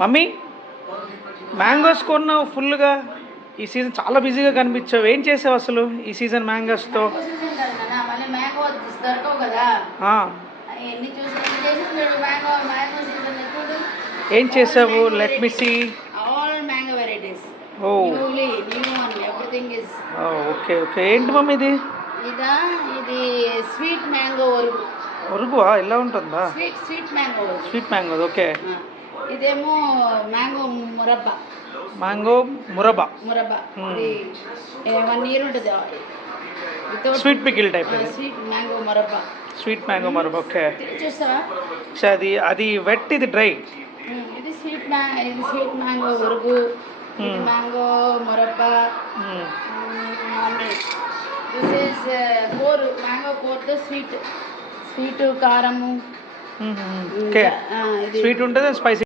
Mummy mangoes కొన్నావు ఫుల్గా. ఈ సీజన్ చాలా బిజీగా కనిపించావు. ఏం చేసావు అసలు ఈ సీజన్ మ్యాంగోస్తో? ఏం చేసావు? Let me see. Oh okay okay. ఏంటి మమ్మీ ఇది? ఇది స్వీట్ మ్యాంగో ఒరుగు. ఒరుగువా? ఎలా ఉంటుందా? Sweet mango. Sweet mango. Okay. ఇదేమో మ్యాంగో మురబ్బా. మ్యాంగో మురబ్బా. మురబ్బా 1 year ఉంటుంది. Sweet pickle type. Sweet mango మురబ్బా. స్వీట్ మ్యాంగో మురబ్బా. ఓకే. చూస్తావా? అది వెట్, ఇది డ్రై. ఇది స్వీట్ మ్యాంగో ఒరుగు. ఇది మ్యాంగో మురబ్బా. దిస్ ఈజ్ కోరు. మ్యాంగో కోరుతో స్వీట్ కారము. ఓకే. స్వీట్ ఉంటుంది, స్పైసీ.